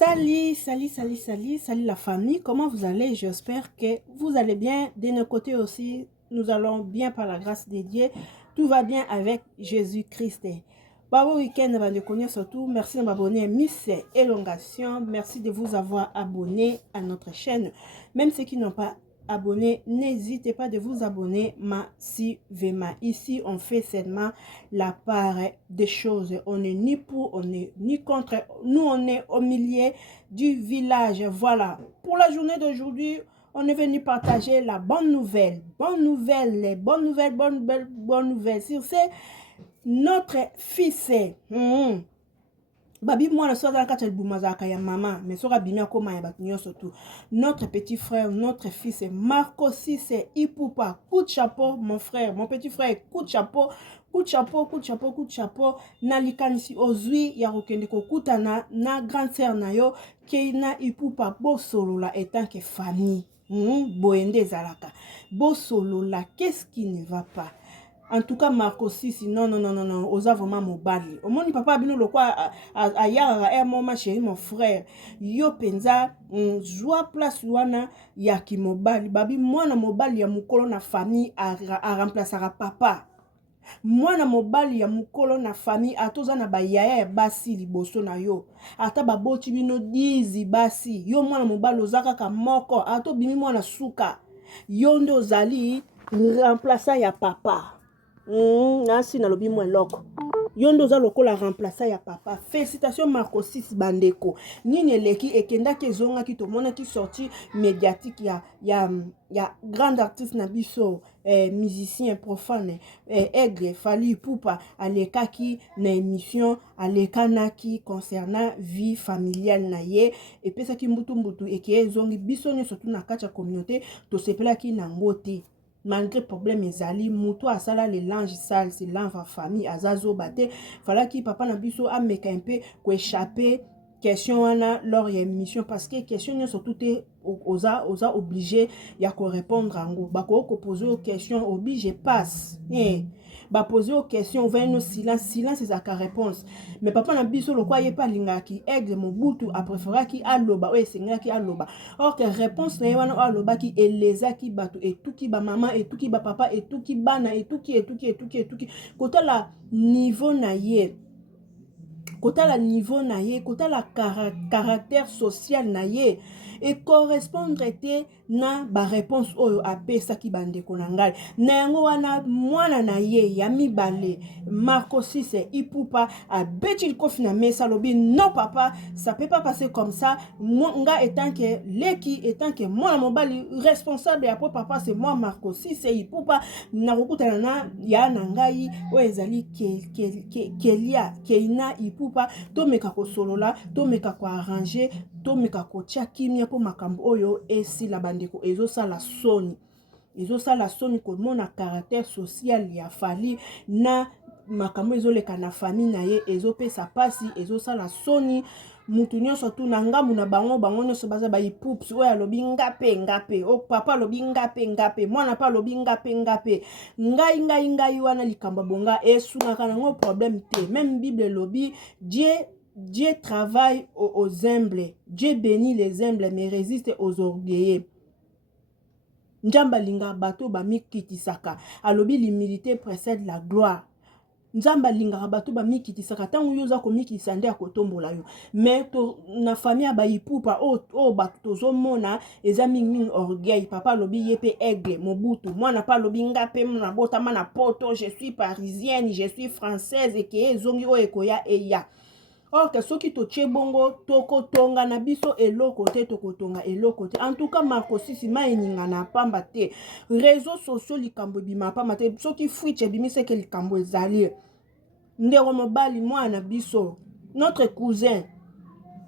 Salut la famille, comment vous allez? J'espère que vous allez bien. De nos côtés aussi, nous allons bien par la grâce de Dieu. Tout va bien avec Jésus-Christ. Bon week-end, avant de connaître surtout, merci de m'abonner, Miss Élongation. Merci de vous avoir abonné à notre chaîne. Même ceux qui n'ont pas abonné, n'hésitez pas de vous abonner massivement. Ici, on fait seulement la part des choses. On n'est ni pour, on n'est ni contre. Nous, on est au milieu du village. Voilà. Pour la journée d'aujourd'hui, on est venu partager la bonne nouvelle. Bonne nouvelle, bonne nouvelle. Sur ce, notre fils babi mwana soza kati ya bumazaka ya mama mais soka bimia koma ya batunyo surtout notre petit frère, notre fils Marco Cissé Ipupa. Coup de chapeau mon frère, mon petit frère, coup de chapeau, coup de chapeau, coup de chapeau, coup de chapeau. Na likanisi ozui ya kokende kokutana na grande sœur na yo Keina Ipupa bo solo la étant que famille. Boende zalaka bo solo la, qu'est-ce qui ne va pas? En tout cas, Marco Sissi, non, osa vraiment mobali. Au moins, papa bino le quoi à yara mon chéri, mon frère. Yo penza, joie place wana ya ki mobali. Babi, moi na mobali ya mukolo na famille a remplaçara papa. Moi na mobali ya mukolo na famille atoza na ba yaya basi liboso na yo. Ata baboti bino dizi basi. Yo moi na mobali ozaka ka moko. Ato bimi moi na suka. Yo ndo zali remplaça ya papa. Nasi na lobi mwen loko. Yondo za lokola remplaça ya papa. Félicitations Marco Sis bandeko. Nini eleki ekenda ke zonga ki to mona ki sorti médiatique ya grand artiste na biso, musicien profane, Aigle Fally Ipupa aleka ki na émission aleka naki concernant vie familiale na ye et pesa ki mbutu eke zongi biso ne surtout na kati ya communauté to sepela ki na ngote. Malgré problème ezali muto asala le linge sale, c'est linge en famille azazo bate fala ki papa na biso ameka un peu ko échapper question wana lors ya émission parce que question ne surtout oza obligé ya ko répondre ango bako ko poser aux questions obligé passe ba poser aux questions va no silence c'est sa réponse mais papa na biso lo kwa ye pa lingaki Aigle Mobutu a préféré ki aloba o esenga ki aloba or que réponse na ye wana aloba ki elezaki bato etuki ba maman etuki ba papa etuki bana etuki kota la niveau na ye kota la niveau na ye kota la caractère social na ye et correspondre te na ba réponse oyo apesa ki bandeko na ngai na yango wana mwana na ye ya mibale Marco Cissé Ipupa a beti kofi na mesa lobi non papa ça peut pas passer comme ça nga étant que leki étant que moi mobali responsable ya papa c'est moi Marco Cissé Ipupa na kokutana na ya na ngai o ezali Kelia Keina Ipupa to meka ko solola to meka ko arranger to meka ko tia kimia po makambo oyo esi la bandeko ezo sala soni ko mona caractère social ya Fally na makambo ezo leka na famille na ye ezo pesa pasi ezo sala soni mutu nyonso tu na ngambu na bango nyonso baza ba ipups oyo alobi ngape o papa alobi ngape mwana pa alobi ngape ngai wana likamba bonga esungaka nango problème te. Même Bible lobi Dieu travaille aux humbles, Dieu bénit les humbles mais résiste aux orgueilleux. Njamba linga bato ba mikitisaka alobi l'humilité précède la gloire. Nzamba linga bato ba mikitisaka tangu yoza ko mikisa nde akotombola yo mais to na famille ba Ipupa o bato tozomona eza mingi orgueil papa lobi yepe Aigle Mobutu mwana pa lobi ngape mna botama na poto je suis parisienne je suis française et que ezongi o ekoya eya. Or que soki to chebongo toko tonga na biso eloko te toko tonga eloko te. En tout cas Marco Sissi ma eninga na pamba te réseaux sociaux likambo bima pamba te soki fuiche bimise ke likambo ezali ndeko mobali mwana biso notre cousin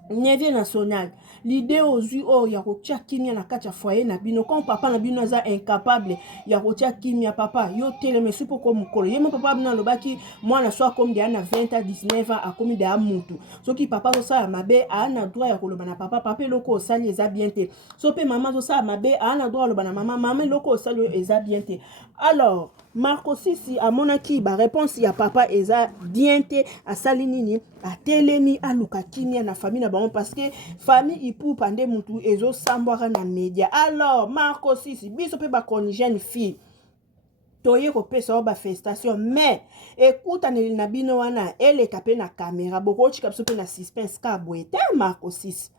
neveu national l'idée ozui o ya kotia kimia na kati ya foyer na bino comme papa na bino aza incapable ya kotia kimia papa yo teleme supo ko mukolo yemo papa bina lobaki mwana so akomi de na 20 à 19 ans akomi de mutu soki papa so sa mabe ana droit ya koloba na papa loko osali eza bien te so pe maman so sa mabe ana droit loba na maman loko osali eza bien te. Alors Marco Sisi amonaki ba réponse ya papa eza bien te asali nini atelemi aluka kimia na famille na bango parce que famille ipupa nde mutu ezo sambwaka na media. Alors Marco Sisi biso pe ba conigène fille toye kopesa o ba festation mais ekutaneli na bino wana eleka pe na caméra bokochika biso pe na suspense ka boye te Marco Sisi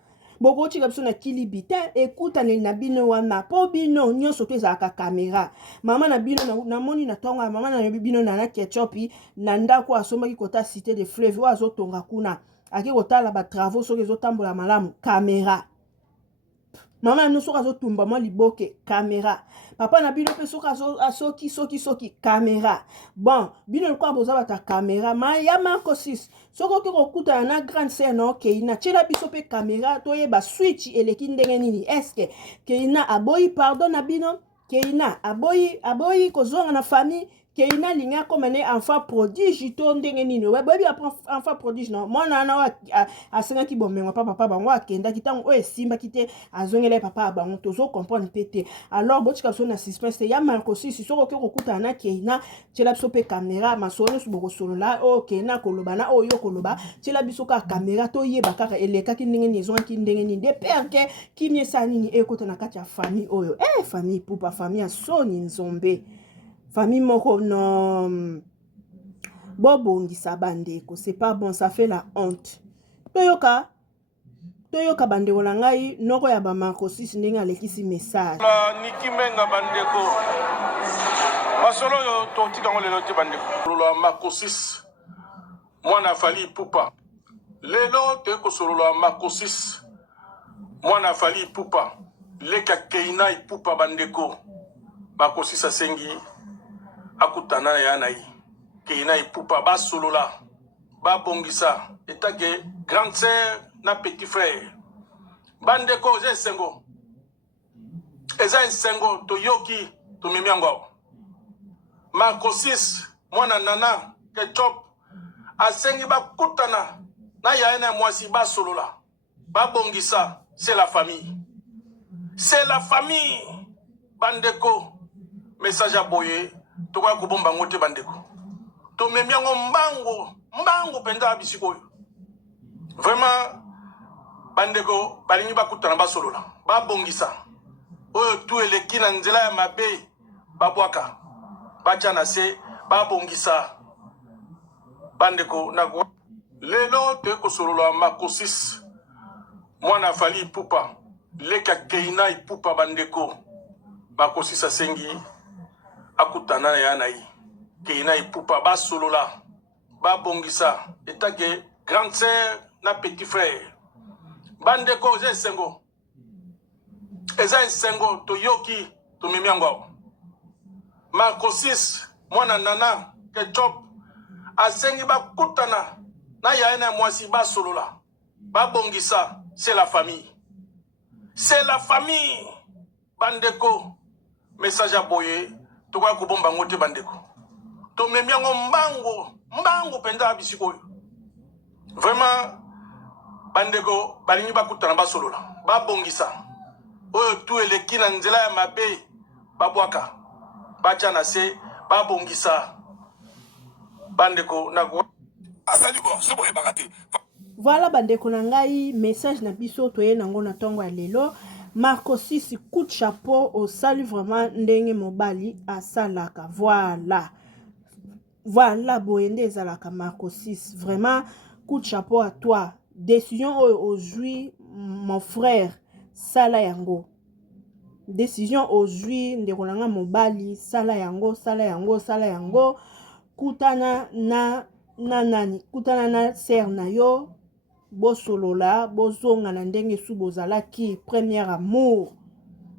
bokochika biso na kilibi te ekutaneli na bino wana po bino nyonso to ezalaka caméra mama na bino namoni na tonga mama na bino na ketchup na ndako asombaki kota cité de fleuve o azotonga kuna aki kotala ba travaux soki ezotambola malamu caméra mama na soki azotumba mwa liboke caméra papa na bino pe soki caméra bon bino lokwa boza bata caméra ma ya Marco Sisi soki oki kokutana na grande sœur na Keina tiela biso pe caméra toyeba switch eleki ndenge nini eske Keina aboyi pardon na bino Keina aboyi kozonga na famille Keina linga comme un enfant prodige to ndenge nini we boyebi enfant prodige non mwana na asenga ki bomengo papa bango akenda kitango o esimba kite azongela papa bango tozo comprendre pété alors botika so na suspense ya Marco Sisi soko ke kokuta na Keina tela biso pe caméra masolo suboko solo la o Keina koloba na o yo koloba tela biso ka caméra to yeba kaka eleka ki ndenge ni zonga ki ndenge ni de père ke ki nyesa nini ekota na kati ya famille oyo famille pupa famille soni nzombe famille moko non bobongisa bandeko c'est pas bon ça fait la honte toyoka bandeko na ngai noko ya ba Marco Sisi ndenge alekisi message la nikimenga bandeko masolo yo totika ngolelo te bandeko lolo Marco Sisi mwana fali pupa lelo te ko solo Marco Sisi mwana fali pupa leka Keina ipupa bandeko Marco Sisi asengi akutana ya nai Keina ipupa ba solola ba bongisa etake grande sœur na petit frère bandeko eza esengo toyoki tumemi yango Marco Sisi mwana nana ketchup asengi bakutana na ya na mwasi ba solola ba bongisa c'est la famille bandeko message aboye tokoya kobomba ngote bandeko to memiango mbango penda bisiko vraiment bandeko balingi bakutana basolola babongisa oyo tu eleki na nzela ya mabe babwaka bacha na se babongisa bandeko na lelo te kosolola Marco Sisi mwana fali ipupa leka Keina ipupa bandeko Marco Sisi asengi akutana na ya nai Keina ipupa ba solola ba bongisa etake grande sœur na petit frère bandeko eza esengo toyoki tumemi yango Marco Sisi mwana nana ketchup asengi bakutana na ya na mwasi ba solola ba bongisa c'est la famille bandeko message aboye tokoya kobomba ngote bandeko to memi yango mbango penda bisiko vraiment bandeko balingi bakutana basolola babongisa oyo tu eleki na nzela ya mabe babwaka bacha na se babongisa bandeko na asali bon c'est bon ebakate. Voilà bandeko na ngai message na biso toye nango na tongo ya lelo Marco Sisi coup de chapeau au salut vraiment ndenge mobali asalaka voilà boyende ezalaka Marco Sisi vraiment coup de chapeau à toi décision aujourd'hui mon frère sala yango décision aujourd'hui ndeko nanga mobali sala yango kutana na nani kutana na ser na yo bosolola bozonga na ndenge su bozalaki premier amour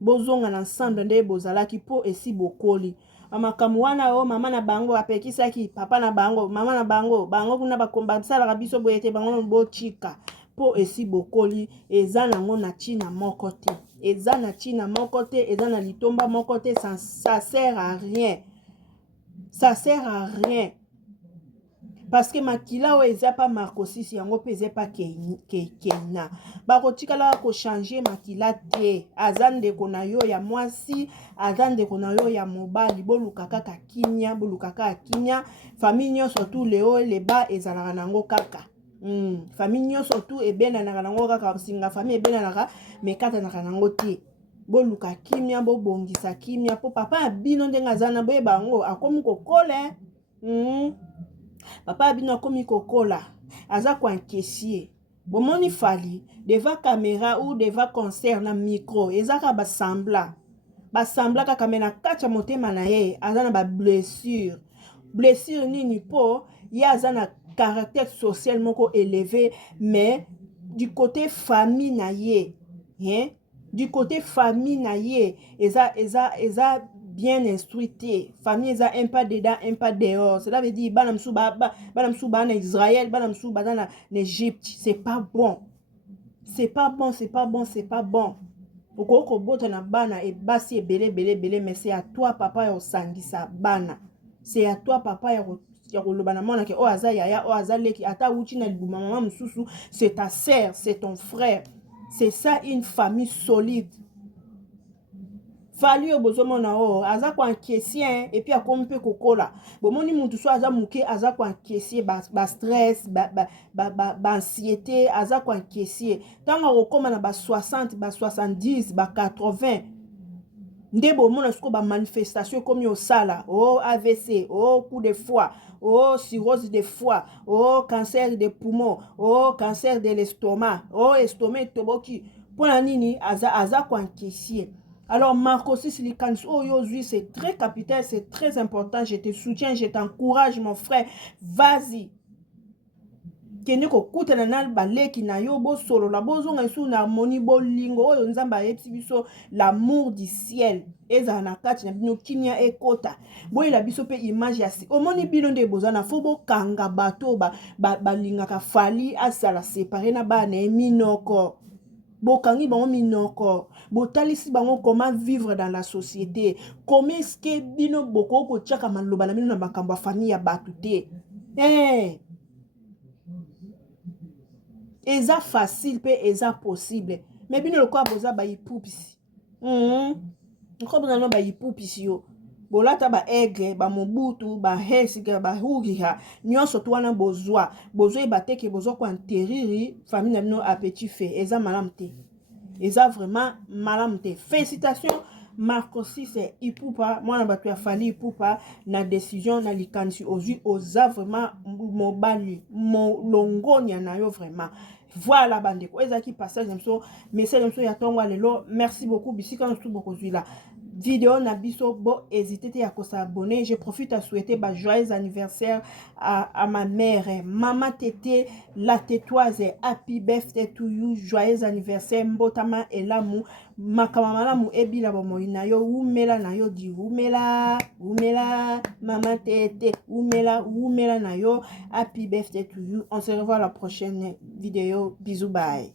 bozonga na ensemble ndenge bozalaki po esi bokoli amakambo wana o mama na bango apekisaki papa na bango mama na bango kuna basalaka biso boye te bango bochika po esi bokoli eza nango na ntina moko te eza na litomba moko te ça sert à rien parce que makila oyo eza pa marcosisi yango mpe eza pa keina bakotikala kochange makila te aza ndeko na yo ya mwasi aza ndeko na yo ya mobali boluka kaka kimia boluka kaka kimia famille nyonso tu leo leba ezalaka nango kaka famille nyonso tu ebenanaka nango kaka singa famille ebenanaka mekatanaka nango te boluka kimia bobongisa kimia po papa ya bino ndenge aza na boyeba yango akomi kokola papa ya bino akomi kokola aza koankesier bomoni fali devant caméra ou devant concert na micro ezaka basambla kaka me na kati ya motema na ye aza na bablessure nini po ye aza na caractère social moko élevé mais du côté famille na ye du côté famille na ye eza bien instruite famille eza un pas dedans un pas dehors cela veut dire bana msu ba na Israël bana msu ba na Égypte c'est pas bon okoko kobota na bana ebasi ebele mais c'est à toi papa ya osangisa bana c'est à toi papa ya koloba na mwana ke o aza yaya o aza leki ata uchi na libuma mama mususu c'est ta sœur c'est ton frère c'est ça une famille solide fali yo bozomona o aza koankesier et puis akomi mpe kokola bomoni mutu so aza muke aza koankesier ba stress ba anxiété aza koankesier ntango akokoma na ba 60 ba 70 ba 80 nde bomona siko ba manifestation ekomi osala o AVC o coup de foie o cirrhose de foie o cancer de poumon o cancer de l'estomac o estomac etoboki mpona nini aza koankesier. Alors, Marcosis Likansi, oh Yozui, c'est très capital, c'est très important. Je te soutiens, je t'encourage, mon frère. Vas-y. Kene ko kuta na nal baleki na yo bo solo la bozo nga su na harmonie bo lingo oyo nzamba yepsi biso l'amour du ciel. Eza na kati na bino kimia ekota. Boye la biso pe image ya si. Omoni bino nde bozana fo bo kanga bato ba linga ka fali asala séparer na ba na minoko. Bokangi bango minoko botalisi bango comment vivre dans la société comment est-ce que bino boko ko tchaka maloba na bino na makambo ya famille ya batu te eza facile pe eza possible mais bino lokola boza ba ipupisi nko bozana ba ipupisi yo bolata ba aigle ba mobutu ba hesiga ba hugiha nyonso to wana bozwa ebateke bozwa ko enterriri famille na bino a petit fait eza malamu te eza vraiment malamu te. Félicitations Marcosis Ipupa mwana bato ya fali Ipupa na décision na likanisi ozwi oza vraiment mobali molongonya na yo vraiment. Voilà bandeko ezaki passage mso message mso ya tongo lelo. Merci beaucoup bisika nsu bokozwi la vidéo na biso bo hésitez te à s'abonner. Je profite à souhaiter ba joyeux anniversaire à ma mère Maman Tété la tétoise happy birthday to you, joyeux anniversaire mbotama elamu makamama lamu ebila bomoi na yo umela na yo di umela Maman Tété umela na yo happy birthday to you. On se revoit à la prochaine vidéo. Bisous, bye.